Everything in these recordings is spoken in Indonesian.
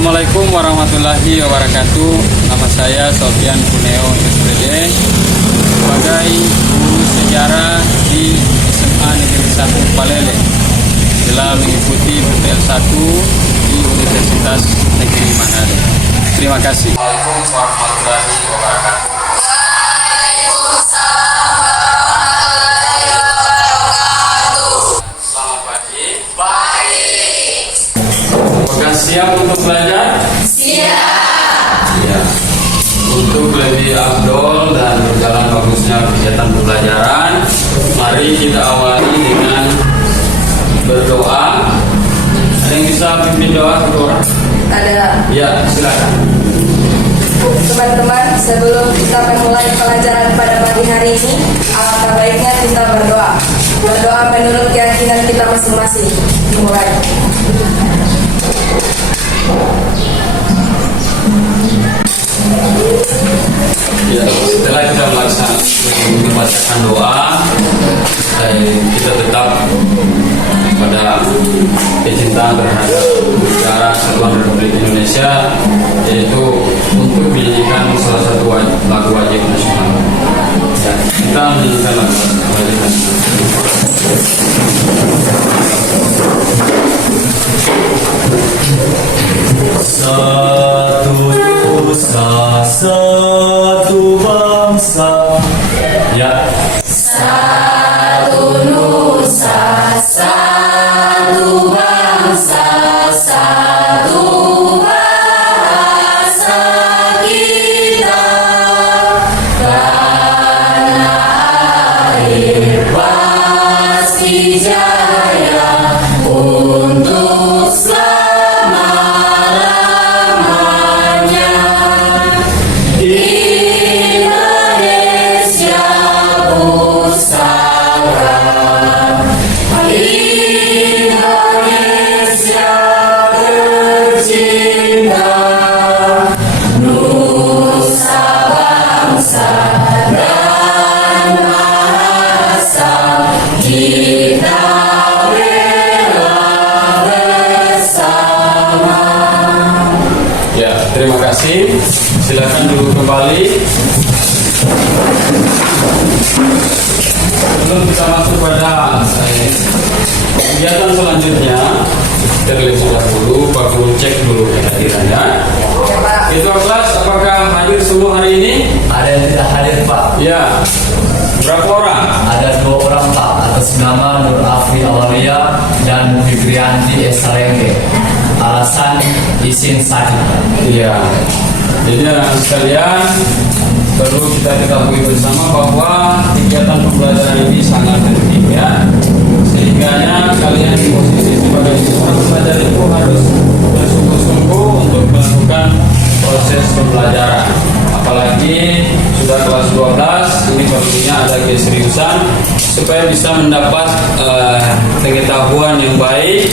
Assalamualaikum warahmatullahi wabarakatuh. Nama saya Sofian Kuneo SPD sebagai guru sejarah di SMA Negeri 1 Palele. Telah mengikuti PTL 1 di Universitas Negeri Manado. Terima kasih. Assalamualaikum warahmatullahi wabarakatuh. Apakah siap untuk belajar? Siap. Ya. Untuk lebih afdol dan berjalan bagusnya kegiatan pembelajaran, mari kita awali dengan berdoa. Ada yang bisa pimpin doa kedua? Ada. Ya, silakan. Teman-teman, sebelum kita memulai pelajaran pada pagi hari ini, alangkah baiknya kita berdoa. Berdoa menurut keyakinan kita masing-masing. Dimulai. Ya, setelah kita membacakan doa, kita tetap pada kecintaan terhadap negara Kesatuan Republik Indonesia, yaitu untuk menyanyikan salah satu lagu wajib nasional. Ya, kita menyanyikan lagu wajib nasional. Satu nusa, satu bangsa. Ya. Satu nusa, satu bangsa, satu bahasa kita. Tanah air pasti jaya untuk selama-lamanya. Indonesia pusaka, Indonesia tercinta, nusa bangsa dan bahasa kita bela bersama. Ya, terima kasih. Silakan duduk kembali. Sebelum kita masuk pada kegiatan selanjutnya, kita terlebih dahulu Pak Guru cek dulu kehadirannya. Ya, Pak. Ketua kelas, apakah hadir semua hari ini? Ada yang tidak hadir, Pak. Ya. Berapa orang? Ada 2 orang, Pak, atas nama Nur Afri Awalia dan Fibrianti Esarenge. Alasan izin sakit, Pak. Iya. Jadi anak-anak sekalian, perlu kita ketahui bersama bahwa kegiatan pembelajaran ini sangat penting, ya. Sehingga kalian di posisi sebagai siswa pembelajar itu harus bersungguh-sungguh untuk melakukan proses pembelajaran. Apalagi sudah kelas 12, ini perlunya ada keseriusan supaya bisa mendapat pengetahuan yang baik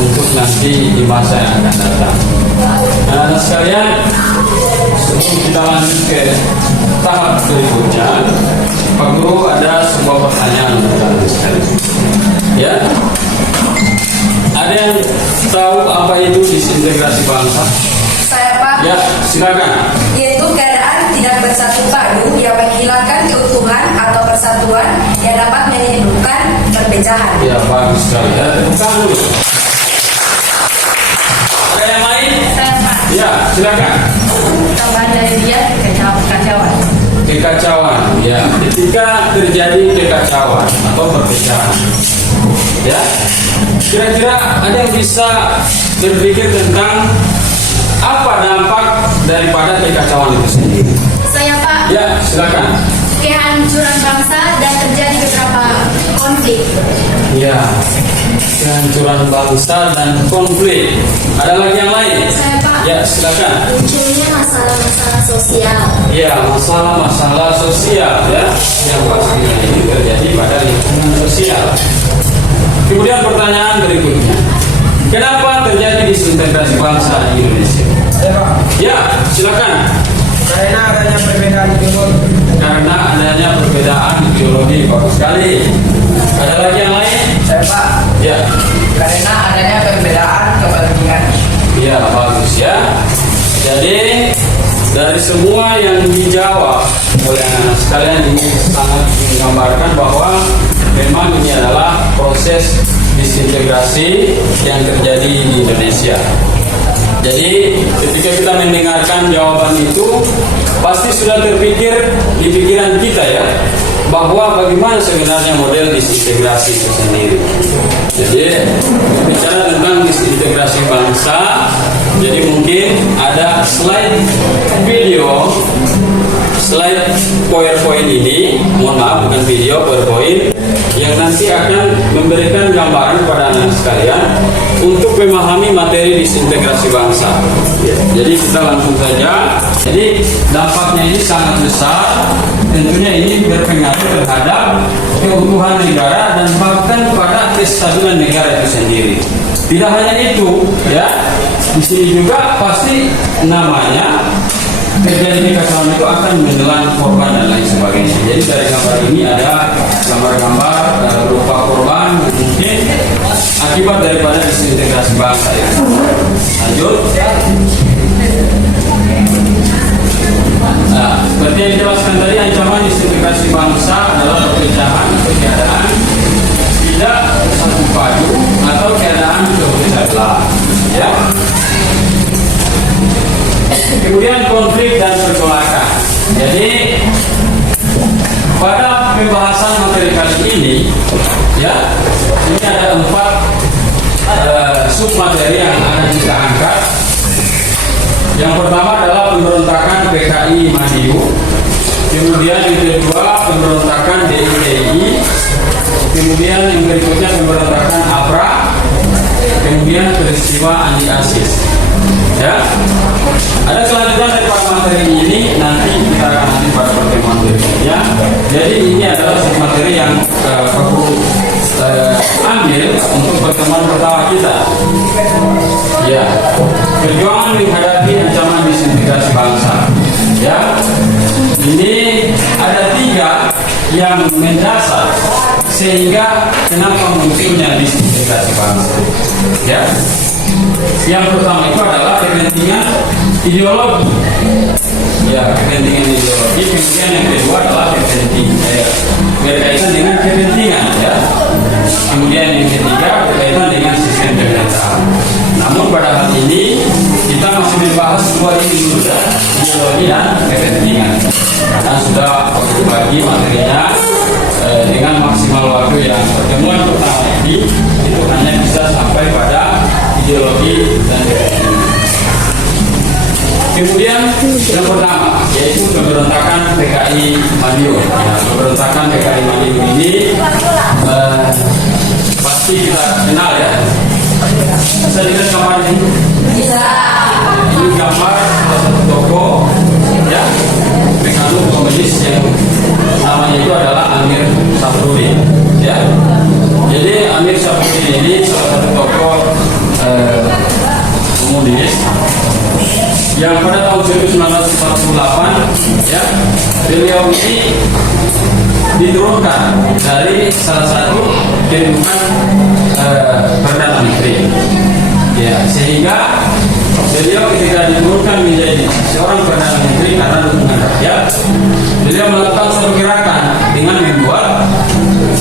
untuk nanti di masa yang akan datang. Anak-anak sekalian, sebelum kita lanjut ke tahap berikutnya, Pak Guru ada sebuah pertanyaan untuk kalian sekalian. Ya, ada yang tahu apa itu disintegrasi bangsa? Saya, Pak. Ya, silakan. Yaitu keadaan tidak bersatu padu yang menghilangkan keutuhan atau persatuan yang dapat menimbulkan perpecahan. Ya, bagus sekali. Ya, tepuk tangan dulu. Ada yang lain? Saya, Pak. Ya, silakan. Tambahan dari dia kekacauan. Kekacauan, ya. Ketika terjadi kekacauan atau perpecahan, ya. Kira-kira ada yang bisa berpikir tentang apa dampak daripada kekacauan itu sendiri? Saya, Pak. Ya, silakan. Kehancuran bangsa dan terjadi beberapa konflik. Ya, kehancuran bangsa dan konflik. Ada lagi yang lain? Saya, Pak. Ya, silakan. Munculnya masalah-masalah sosial. Ya, masalah-masalah sosial, ya, yang pastinya ini terjadi pada lingkungan sosial. Kemudian pertanyaan berikutnya, kenapa terjadi disintegrasi bangsa di Indonesia? Ya, silakan. Karena adanya perbedaan ideologi. Karena adanya perbedaan ideologi, bagus sekali. Ada lagi yang lain? Saya, Pak, Ya, karena adanya perbedaan kepentingan. Ya, bagus ya. Jadi dari semua yang dijawab oleh anak-anak sekalian ini sangat menggambarkan bahwa memang ini adalah proses disintegrasi yang terjadi di Indonesia. Jadi ketika kita mendengarkan jawaban itu pasti sudah terpikir di pikiran kita ya, bahwa bagaimana sebenarnya model disintegrasi itu sendiri. Jadi bicara tentang disintegrasi bangsa, jadi mungkin ada slide video, slide PowerPoint ini, mohon maaf bukan video, PowerPoint, yang nanti akan memberikan gambaran kepada anak sekalian untuk memahami materi disintegrasi bangsa. Jadi kita langsung saja. Jadi dampaknya ini sangat besar. Tentunya ini berpengaruh terhadap keutuhan negara dan bahkan pada kestabilan negara itu sendiri. Tidak hanya itu, ya, di sini juga pasti namanya terjadi kekacauan itu akan menelan korban dan lain sebagainya. Jadi dari gambar ini ada gambar-gambar berupa korban mungkin akibat daripada disintegrasi bangsa ya. Lanjut. Nah, seperti yang dijelaskan tadi, ancaman disintegrasi bangsa adalah perpecahan keadaan tidak satu padu atau keadaan terpecah belah. Ya. Kemudian konflik dan pergolakan. Jadi pada pembahasan materi kali ini, ya, ini ada 4 submateri yang akan kita angkat. Yang pertama adalah pemberontakan PKI Madiun, kemudian yang kedua pemberontakan DIY, kemudian yang berikutnya pemberontakan APRA, kemudian peristiwa Andi Aziz. Ya, ada kelanjutan dari materi ini nanti kita akan nanti pada pertemuan berikutnya. Jadi ini adalah materi yang perlu ambil untuk pertemuan pertama kita. Ya, perjuangan menghadapi ancaman disintegrasi bangsa. Ya, ini ada 3 yang mendasar sehingga kenapa munculnya disintegrasi bangsa. Ya, yang pertama itu adalah kepentingan ideologi. Ya, kepentingan ideologi. Kemudian yang kedua adalah berkaitan dengan kepentingan. Ya. Kemudian yang ketiga berkaitan dengan sistem pemerintahan. Namun pada hal ini kita masih membahas dua ini dulu ya, ideologi dan kepentingan. Karena sudah bagi materinya dengan maksimal waktu yang pertemuan pertama ini itu hanya bisa sampai pada ideologi dan kepentingan. Kemudian yang pertama yaitu pemberontakan PKI Madiun. Ya, pemberontakan PKI Madiun ini pasti kita kenal ya. Bisa dilihat gambar ini? Bisa. Ini gambar satu toko ya, mekanik komunis yang namanya itu adalah Amir Safruddin. Ya. Jadi Amir Safruddin ini salah satu tokoh komunis yang pada tahun 1948 ya, beliau ini diturunkan dari salah satu kedudukan perdana menteri ya, sehingga beliau ketika diturunkan menjadi seorang perdana menteri karena dukungan rakyat, beliau melakukan suatu gerakan dengan membuat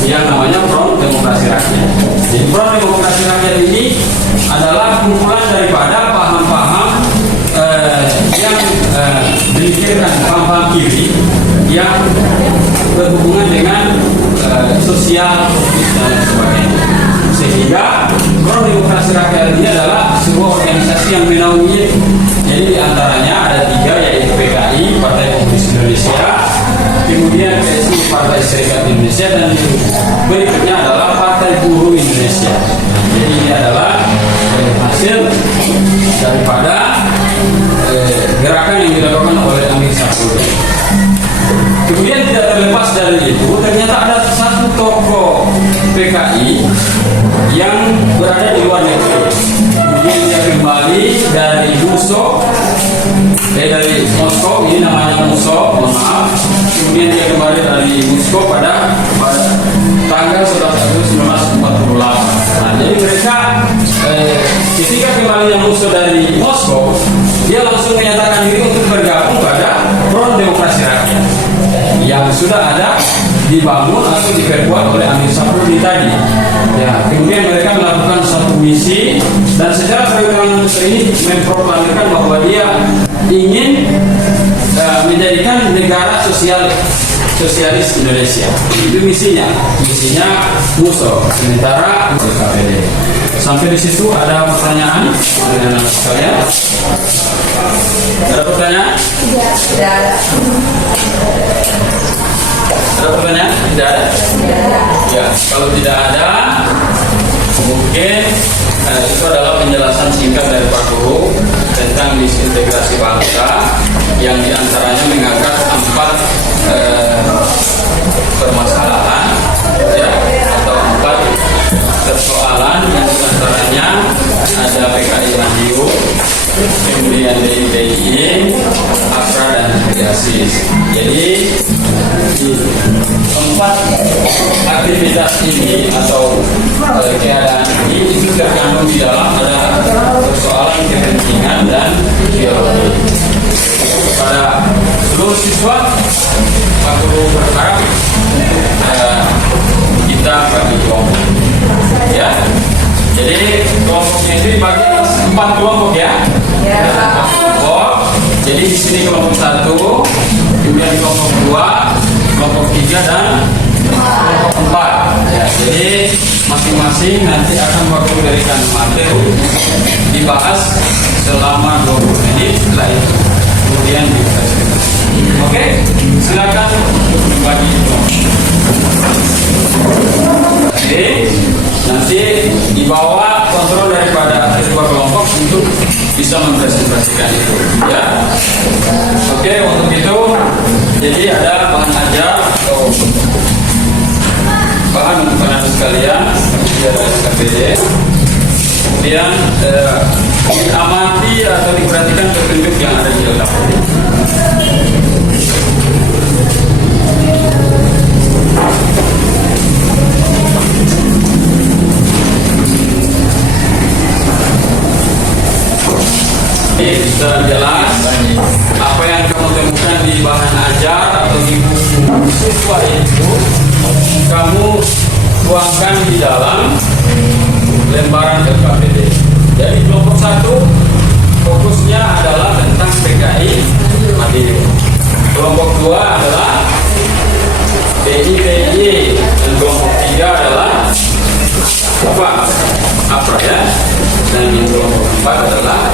yang namanya Front Demokrasi Rakyat. Jadi Front Demokrasi Rakyat ini adalah kumpulan daripada paham-paham yang memikirkan paham-paham kiri yang berhubungan dengan sosial dan sebagainya. Sehingga Front Demokrasi Rakyat ini adalah sebuah organisasi yang menaungi. Jadi diantaranya ada 3 yaitu PKI, Partai Komunis Indonesia, kemudian PSI, Partai Serikat Indonesia, dan berikutnya adalah Partai Buruh Indonesia. Jadi ini adalah hasil daripada gerakan yang dilakukan oleh Amir Safruddin. Kemudian tidak terlepas dari itu, ternyata ada satu tokoh PKI yang berada di luar negeri. Kemudian dia kembali dari dari Moskow, ini namanya Moskow, mohon maaf. Kemudian dia kembali dari Moskow pada tanggal 11 Agustus 1948. Nah, jadi mereka ketika kembalinya musuh dari Moskow, dia langsung menyatakan diri untuk bergabung pada Front Demokrasi Rakyat yang sudah ada dibangun atau diperkuat oleh Amir Saprudi tadi. Ya, kemudian mereka melakukan satu misi dan secara terang-terangan musuh ini memproklamirkan bahwa dia ingin menjadikan negara sosialis Indonesia. Itu misinya musuh. Sementara KPD. Sampai di situ ada pertanyaan dengan anak sekalian? Ada pertanyaan? Tidak ada. Ada pertanyaan? Tidak ada? Ya, kalau tidak ada, mungkin itu adalah penjelasan singkat dari Pak Guru tentang disintegrasi bangsa yang diantaranya mengangkat 4 permasalahan, ya, atau 4 persoalan yang diantaranya ada PKI Madiun, kemudian DIY, APRA dan DIASIS. Jadi 4 aktivitas ini atau keadaan ini itu terkandung di dalam ada persoalan kepentingan dan ideologi. Pada seluruh siswa, Pak Guru berharap kita bagi kelompok, ya. Jadi kelompoknya itu dibagi 4 kelompok, ya. Ya, Pak. 4 kelompok. Jadi di sini kelompok 1, kemudian kelompok 2, kelompok 3 dan kelompok 4. Ya, jadi masing-masing nanti akan Pak Guru berikan materi dibahas selama 20 menit, setelah itu kemudian difasilitasi. Oke, silakan untuk membagi kelompok. Oke, nanti di bawah kontrol daripada kedua kelompok untuk bisa mempresentasikan itu, ya. Oke, untuk itu jadi ada bahan ajar atau bahan untuk anak sekalian dari KPD. Kemudian diamati atau diperhatikan petunjuk yang ada di dalam. Sudah jelas apa yang kamu temukan di bahan ajar atau di buku siswa itu kamu tuangkan di dalam lembaran LKPD. Jadi kelompok 1 fokusnya adalah tentang PKI Madiun. Kelompok 2 adalah DIY dan kelompok 3 adalah apa? APRA, ya. Dan yang kelompok 4 adalah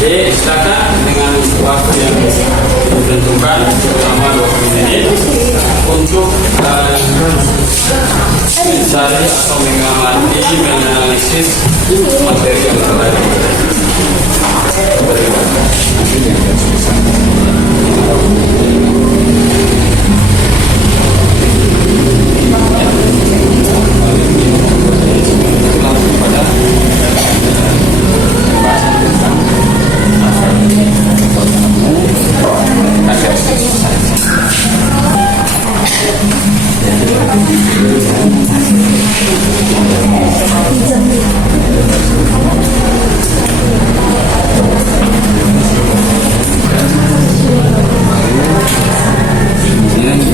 jadi silakan dengan waktu yang ditentukan selama 20 menit untuk mencari atau mengamati, menganalisis materi yang terbaik. Langsung pada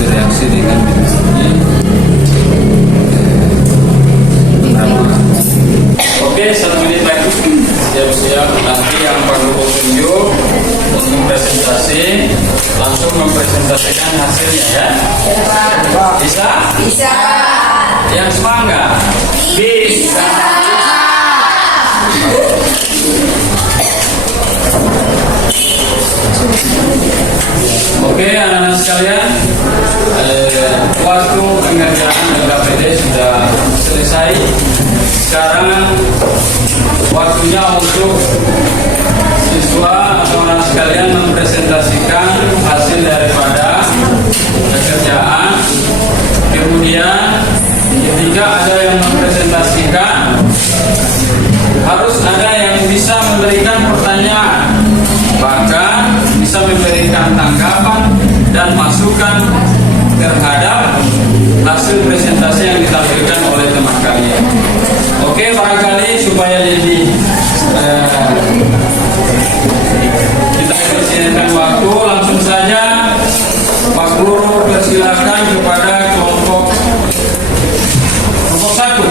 reaksi dengan oke, 1 menit lagi siap-siap. Nanti yang perlu tunjuk untuk presentasi langsung mempresentasikan hasilnya, ya. Bisa? Bisa. Yang semangat? Bisa. Oke, anak-anak sekalian, waktu pengerjaan LKPD sudah selesai. Sekarang waktunya untuk siswa atau anak sekalian mempresentasikan hasil daripada pekerjaan. Kemudian ketika ada yang mempresentasikan, harus ada yang bisa memberikan pertanyaan, bahkan bisa memberikan tanggapan dan masukan terhadap hasil presentasi yang ditampilkan oleh teman kalian. Oke, barangkali supaya lebih kita efisienkan waktu, langsung saja Pak Guru persilakan kepada kelompok satu.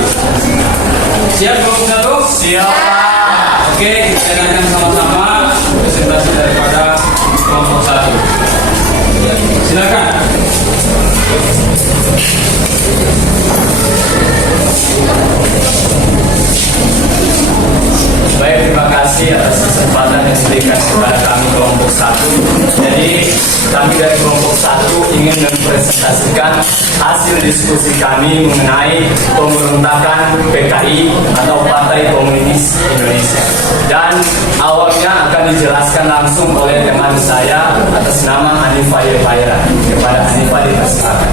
Siap kelompok satu? Siap. Oke, kita dengarkan sama-sama presentasi daripada kelompok satu. Silakan. Baik, terima kasih atas kesempatan yang diberikan kepada kami kelompok satu. Jadi kami dari kelompok satu ingin mempresentasikan hasil diskusi kami mengenai pemberontakan PKI atau Partai Komunis Indonesia. Dan awalnya akan dijelaskan langsung oleh teman saya atas nama Hanifah Yepaira. Kepada Hanifah dipersilakan.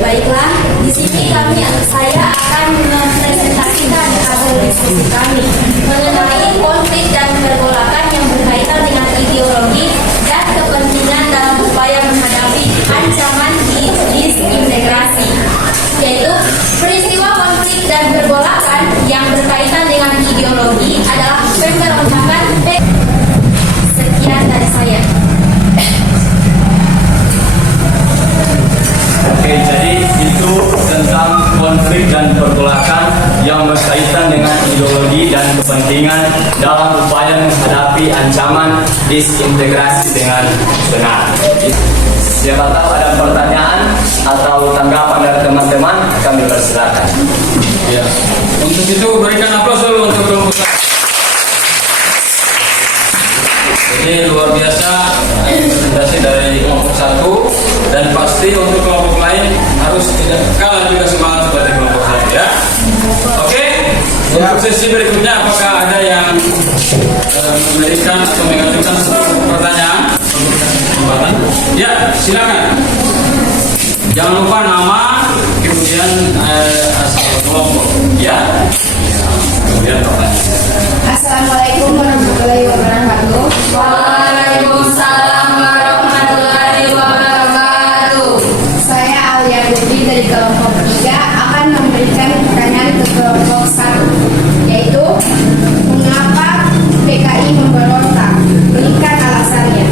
Baiklah, di sini saya akan mempresentasikan hasil diskusi kami mengenai konflik dan pergolakan yang berkaitan dengan ideologi dan kepentingan dalam upaya menghadapi ancaman disintegrasi, yaitu peristiwa konflik dan pergolakan yang berkaitan dengan ideologi adalah pemberontakan. Sekian dari saya. Oke, jadi itu tentang konflik dan pergolakan yang berkaitan dengan ideologi dan kepentingan dalam upaya menghadapi ancaman disintegrasi dengan benar. Siapa tahu ada pertanyaan atau tanggapan dari teman-teman, kami persilakan. Ya. Untuk itu berikan aplaus dulu untuk kelompok satu. Jadi luar biasa presentasi dari kelompok satu, dan pasti untuk kelompok lain harus tidak kalah juga semangat seperti kelompok satu, ya. Oke. Untuk sesi berikutnya apakah ada yang memberikan atau mengajukan pertanyaan? Ya, silakan. Jangan lupa nama, kemudian asal kelompok, ya. Kemudian pertanyaan. Assalamualaikum warahmatullahi wabarakatuh. Waalaikumsalam warahmatullahi wabarakatuh. Saya Alia Putri dari kelompok 3 akan memberikan pertanyaan ke kelompok 1, yaitu mengapa PKI memberontak? Berikan alasannya.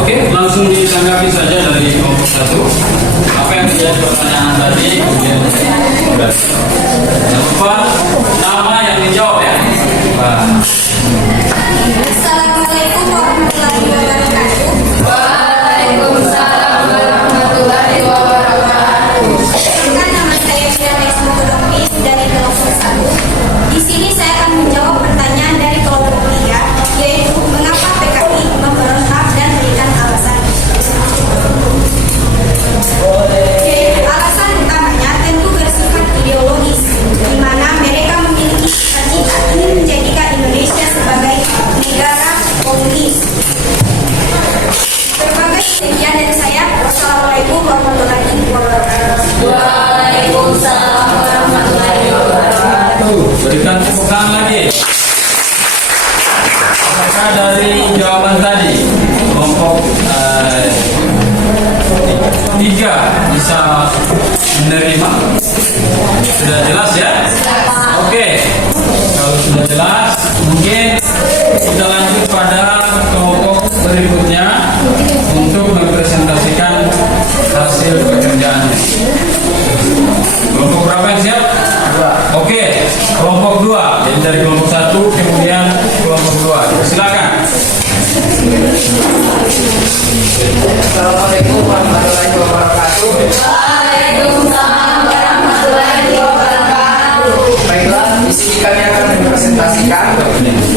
Oke, langsung ditanggapi saja dari kelompok satu. Apa yang menjadi pertanyaan tadi? Kemudian jangan lupa nama yang dijawab, ya. Assalamualaikum warahmatullahi wabarakatuh. Waalaikumsalam warahmatullahi wabarakatuh. Perkenalkan, nama saya Firdaus Mutudopis dari kelompok 1. Di sini saya akan menjawab pertanyaan dari kelompok 3, yaitu mengapa PKI memberontak dan berikan alasan. Alasan utamanya tentu bersifat ideologis, di mana mereka memiliki cita-cita ingin menjadikan Indonesia sebagai negara komunis. Terima sekian dari saya. Wassalamualaikum warahmatullahi wabarakatuh. Waalaikumsalam warahmatullahi wabarakatuh. Berikan tepuk tangan lagi. Apakah dari jawaban tadi kelompok 3 bisa menerima? Sudah jelas, ya? Oke. Kalau sudah jelas, mungkin kita lanjut pada kelompok berikutnya untuk mempresentasikan hasil pekerjaannya. Kelompok berapa yang siap? Oke, kelompok 2. Jadi dari kelompok 1 kemudian kelompok 2. Silakan. Assalamualaikum warahmatullahi wabarakatuh. Waalaikumsalam warahmatullahi wabarakatuh. Baiklah, di sini kami akan mempresentasikan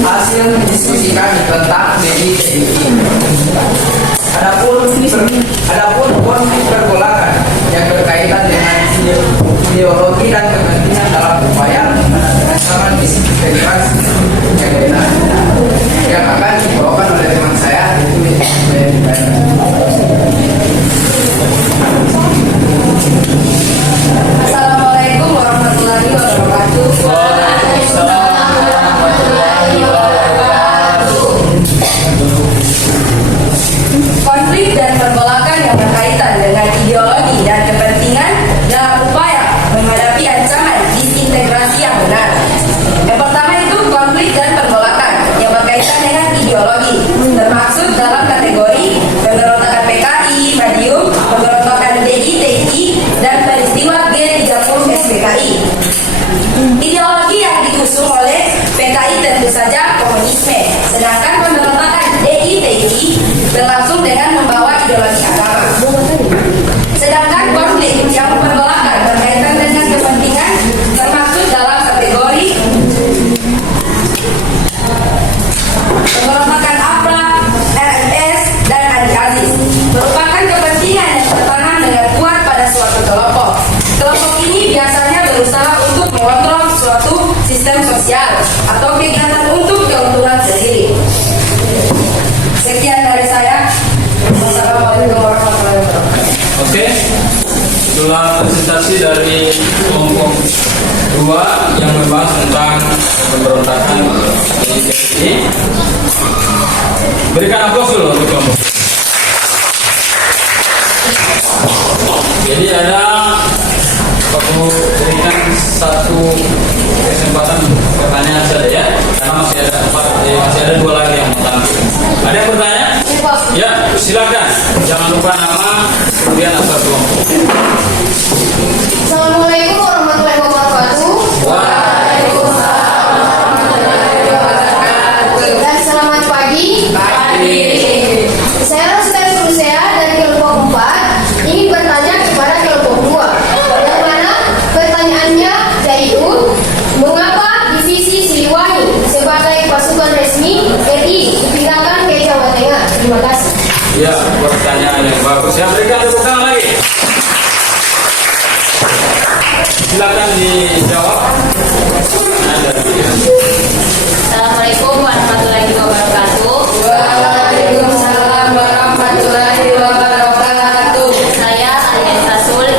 hasil diskusi kami tentang DIY. Adapun konflik pergolakan yang berkaitan dengan ideologi dan kepentingan dalam upaya ancaman disintegrasi yang akan dibawakan oleh teman saya, Assalamualaikum warahmatullahi wabarakatuh. Waalaikumsalam warahmatullahi wabarakatuh. konflik dan pergolakan yang berkaitan dengan ideologi dan kepentingan dalam upaya menghadapi ancaman disintegrasi yang benar. Yang pertama itu konflik dan pergolakan yang berkaitan dengan ideologi, termaksud dalam kategori pemberontakan PKI, Madiun, pemberontakan DITI, dan peristiwa G30 SPKI. Ideologi yang diusung oleh PKI tentu saja komunisme, sedangkan pemberontakan DITI berlangsung dengan membawa ideologi agama. Sedangkan konflik yang pergolakan berkaitan dengan kepentingan termasuk dalam kategori pemberontakan APRA, RMS, dan Adi Aziz, merupakan kepentingan yang tertanam dengan kuat pada suatu kelompok. Kelompok ini biasanya berusaha untuk mengontrol suatu sistem sosial atau kegiatan untuk keuntungan sendiri. Sekian dari saya. Wassalamualaikum warahmatullahi wabarakatuh. Oke, itulah presentasi dari kelompok 2 yang membahas tentang pemberontakan ini. Berikan aplaus dulu untuk kelompok. Jadi aku berikan satu kesempatan untuk pertanyaan saja ya, karena masih ada 2 lagi yang mau tampil. Ada yang bertanya? Ya, silakan. Jangan lupa nama, kemudian asal kelompok. Assalamualaikum warahmatullahi wabarakatuh. Dan selamat pagi. Saya Rosita Sulusea dari kelompok 4 ingin bertanya kepada kelompok 2. Yang mana pertanyaannya yaitu mengapa divisi Siliwangi sebagai pasukan resmi RI dipindahkan ke Jawa Tengah? Terima kasih. Ya, pertanyaan yang bagus. Saya berikan tepuk tangan lagi. Silakan dijawab. Assalamualaikum warahmatullahi wabarakatuh. Waalaikumsalam warahmatullahi wabarakatuh. Saya Alias Rasul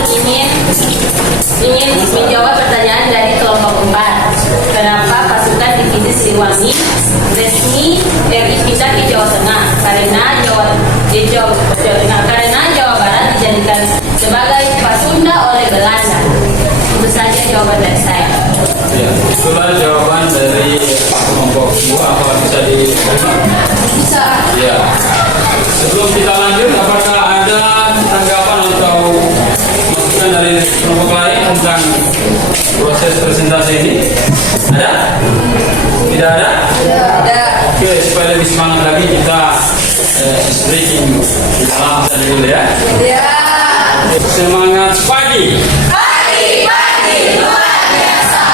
ingin menjawab pertanyaan dari kelompok 4. Kenapa pasukan divisi Siliwangi resmi RI pindah ke Jawa Tengah? Karena Jawa Barat dijadikan sebagai Pasunda oleh Belanda. Itu saja jawaban dari saya. Ya, itulah jawaban dari kelompok 2. Apakah bisa diterima? Bisa. Ya. Sebelum kita lanjut, apakah ada tanggapan atau masukan dari kelompok lain tentang proses presentasi ini? Ada? Tidak ada? Ada. Oke, supaya lebih semangat lagi kita speaking di dalam tadi dulu ya. Ya. Semangat pagi. Pagi luar biasa.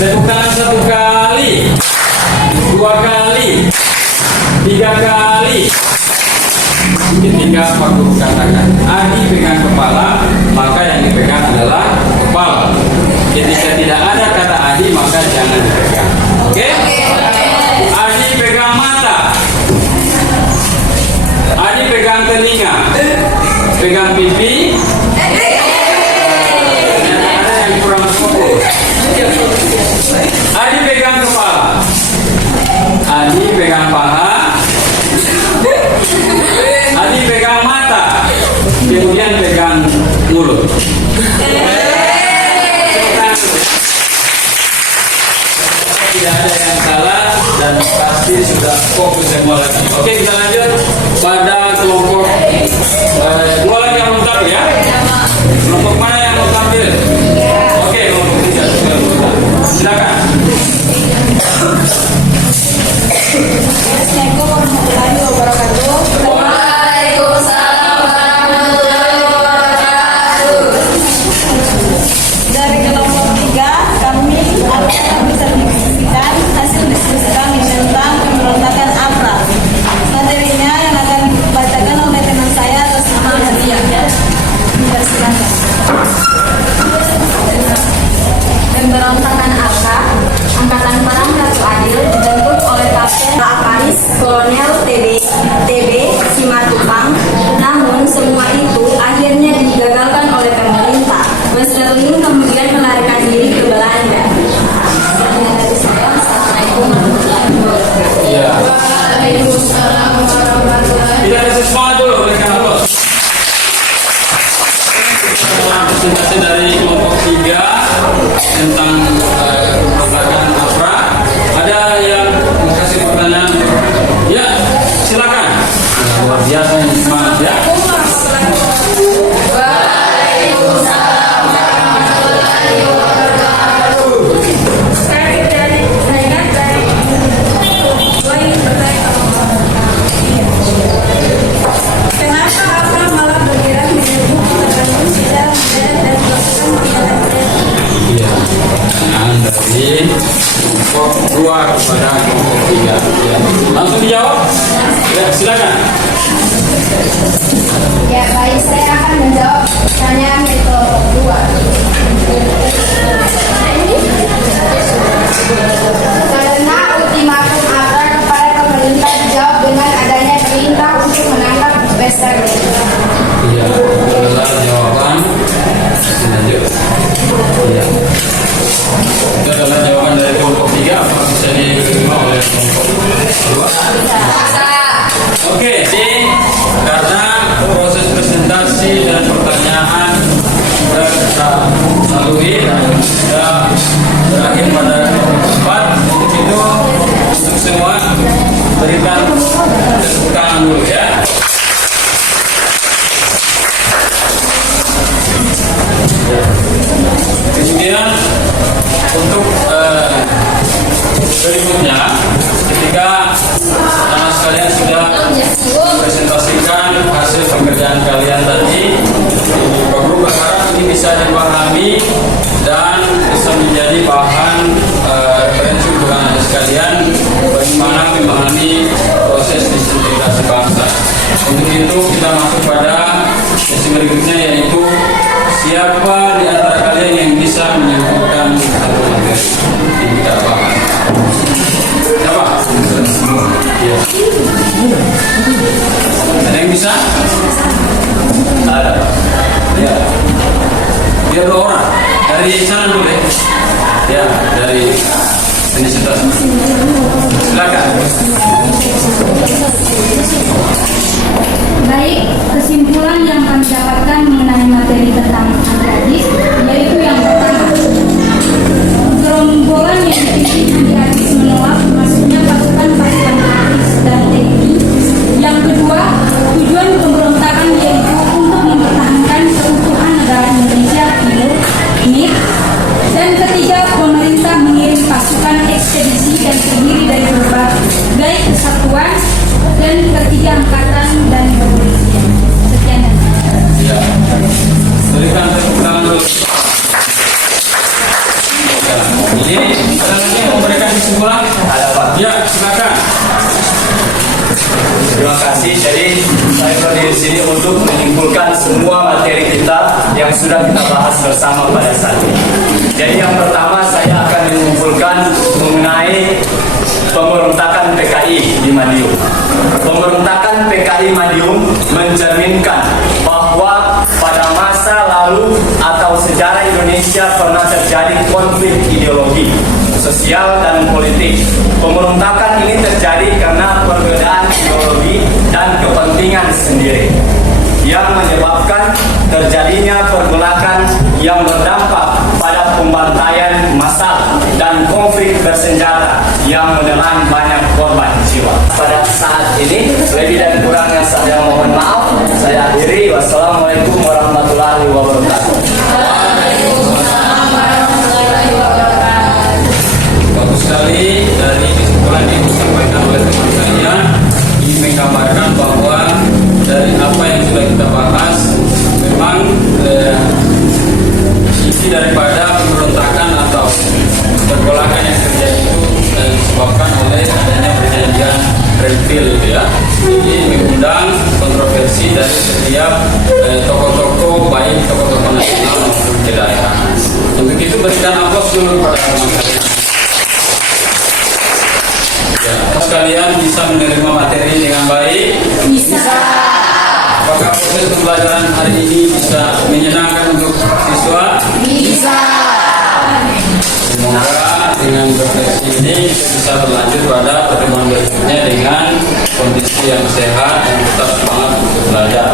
Tepuk tangan 1 kali, 2 kali, 3 kali. Ketika Pak Guru katakan Adi pegang kepala, maka yang dipegang adalah kepala. Ketika tidak ada kata Adi, maka jangan dipegang. Oke? Adi pegang mata, Adi pegang telinga, pegang pipi. Ada yang kurang fokus. Adi pegang kepala, Adi pegang paha, Adi pegang mata, kemudian pegang mulut. Tidak ada yang salah dan pasti sudah fokus semua lagi. Oke, kita lanjut pada kelompok 2 lagi yang mau tampil ya. Kelompok mana yang mau tampil? Oke, kelompok 3. Silakan. Assalamualaikum warahmatullahi wabarakatuh. Waalaikumsalam warahmatullahi wabarakatuh. Dari kelompok 3, kami akan bisa diskusikan hasil diskusi kami tentang pemberontakan APRA. Materinya yang akan dibacakan oleh teman saya atas nama Nadia. Silakan. presentasi dari kelompok 3 tentang pemberontakan APRA. Ada yang mau kasih pertanyaan? Ya, silakan. Luar biasa ini, semangat ya. Kenapa Abra malah bergerak menyerbu tergantung dan melakukan pemilihan? Iya, pertanyaan dari kelompok 2 kepada kelompok 3. Ya. Langsung dijawab? Ya, silakan. Ya, baik, saya akan menjawab pertanyaan dari kelompok 2. Karena ultimatum APRA kepada pemerintah dijawab dengan adanya perintah untuk menangkap Besar. Iya, adalah jawaban. Lanjut. Iya. Itu adalah jawaban dari kelompok 3. Apa bisa diterima oleh kelompok 2? Oke, jadi karena proses presentasi dan pertanyaan sudah kita lalui dan sudah berakhir pada kelompok 4, untuk itu untuk semua berikan tepuk tangan dulu ya. Kemudian untuk berikutnya, ketika anak sekalian sudah presentasikan hasil pekerjaan kalian tadi, Pak Guru berharap ini bisa dipahami dan bisa menjadi bahan referensi untuk anak sekalian bagaimana memahami proses disintegrasi bangsa. Untuk itu kita masuk pada sesi berikutnya, yaitu siapa di antara kalian yang bisa menyimpulkan satu materi yang kita bahas? Siapa? Ya. Ada yang bisa? Ada. Ya. Biar 2 orang. Dari sana dulu deh. Ya, dari universitas. Silakan. Baik, kesimpulan yang kami dapatkan mengenai materi tentang agraris yaitu yang pertama, gerombolan yang dipimpin anti-agraris menolak masuknya pasukan-pasukan agraris dan TNI. Yang kedua, tujuan pemberontakan yaitu untuk mempertahankan keutuhan negara Indonesia Timur (NIT). Dan ketiga, pemerintah mengirim pasukan ekspedisi dan terdiri dari berbagai kesatuan dan ketiga angkatan dan kepolisian. Sekian dan Ya. Berikan tepuk tangan dulu. Ya. Ini ada lagi yang memberikan kesimpulan? Ada Pak. Ya, silakan. Terima kasih. Jadi saya berdiri di sini untuk menyimpulkan semua materi kita yang sudah kita bahas bersama pada saat ini. Jadi yang pertama saya akan menyimpulkan mengenai pemberontakan PKI di Madiun. Pemberontakan PKI Madiun mencerminkan bahwa pada masa lalu atau sejarah Indonesia pernah terjadi konflik ideologi, sosial dan politik. Pemberontakan ini terjadi karena perbedaan ideologi dan kepentingan sendiri yang menyebabkan terjadinya pergolakan yang berdampak pada pembantaian massal dan konflik bersenjata yang menelan banyak korban jiwa. Pada saat ini, lebih dan kurangnya saya mohon maaf. Saya akhiri. Wassalamualaikum warahmatullahi wabarakatuh. Bagus sekali dari kesimpulan yang disampaikan oleh teman saya. Ini menggambarkan bahwa dari apa yang sudah kita bahas, memang isi daripada pemberontakan atau pergolakan yang terjadi itu disebabkan oleh adanya perjanjian Renville, ya. Jadi mengundang kontroversi dari setiap tokoh-tokoh, baik tokoh-tokoh nasional maupun kedaerahan. Untuk itu berikan aplaus dulu kepada teman saya. Ya, sekalian bisa menerima materi dengan baik? Bisa. Apakah proses pembelajaran hari ini bisa menyenangkan untuk siswa? Bisa. Semoga dengan refleksi ini bisa berlanjut pada pertemuan berikutnya dengan kondisi yang sehat dan tetap semangat untuk belajar.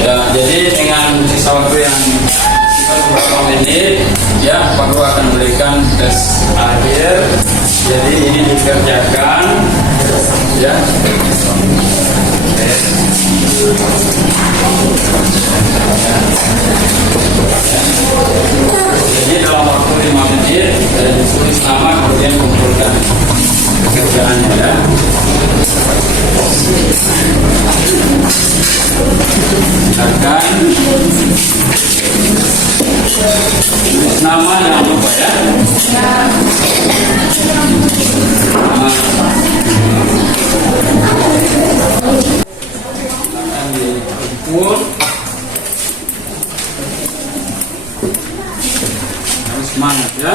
Ya, jadi dengan sisa waktu yang singkat beberapa menit, ya Pak Guru akan berikan tes akhir. Jadi ini dikerjakan, ya. Jadi dalam waktu 5 menit ditulis nama kemudian kumpulkan pekerjaannya, ya. Silakan tulis nama, jangan lupa, ya. Nama. Silakan diinput. Harus semangat, ya.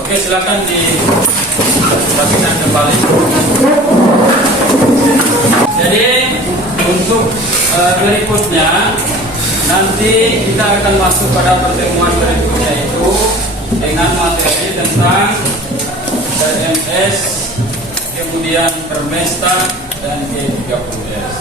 Oke, silakan dibagikan kembali. Jadi untuk berikutnya nanti kita akan masuk pada pertemuan berikutnya itu dengan materi tentang KMS, kemudian Permesta dan G30S.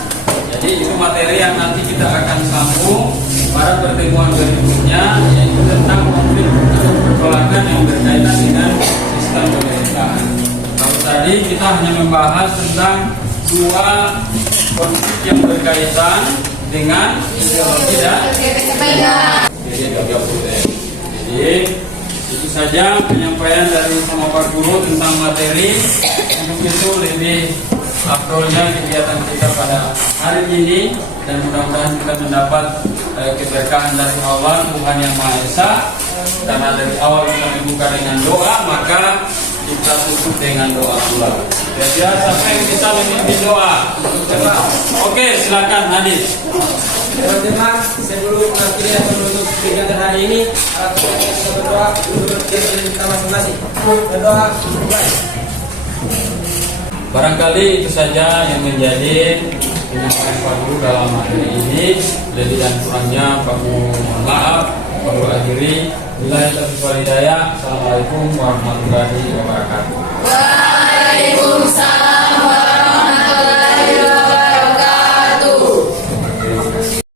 Jadi itu materi yang nanti kita akan sambung pada pertemuan berikutnya, yaitu tentang konflik atau pergolakan yang berkaitan dengan sistem pemerintahan. Kalau tadi kita hanya membahas tentang dua konflik yang berkaitan dengan ideologi dan G30S. Jadi itu saja penyampaian dari sama Pak Guru tentang materi. Untuk itu lebih afdolnya kegiatan kita pada hari ini, dan mudah-mudahan kita mendapat keberkahan dari Allah Tuhan Yang Maha Esa. Karena dari awal kita membuka dengan doa, maka kita tutup dengan doa pula. Jadi siapa yang bisa memimpin doa? Oke, silakan Nadif. Teman-teman, sebelum akhirnya menutup kegiatan hari ini, kita berdoa untuk kita masing-masing. Berdoa, baik. Barangkali itu saja yang menjadi penyampaian Pak Guru dalam materi ini. Lebih dan kurangnya Pak Guru mohon maaf. Pak Guru akhiri. Billahi taufiq wal hidayah. Assalamualaikum warahmatullahi wabarakatuh. Waalaikumsalam.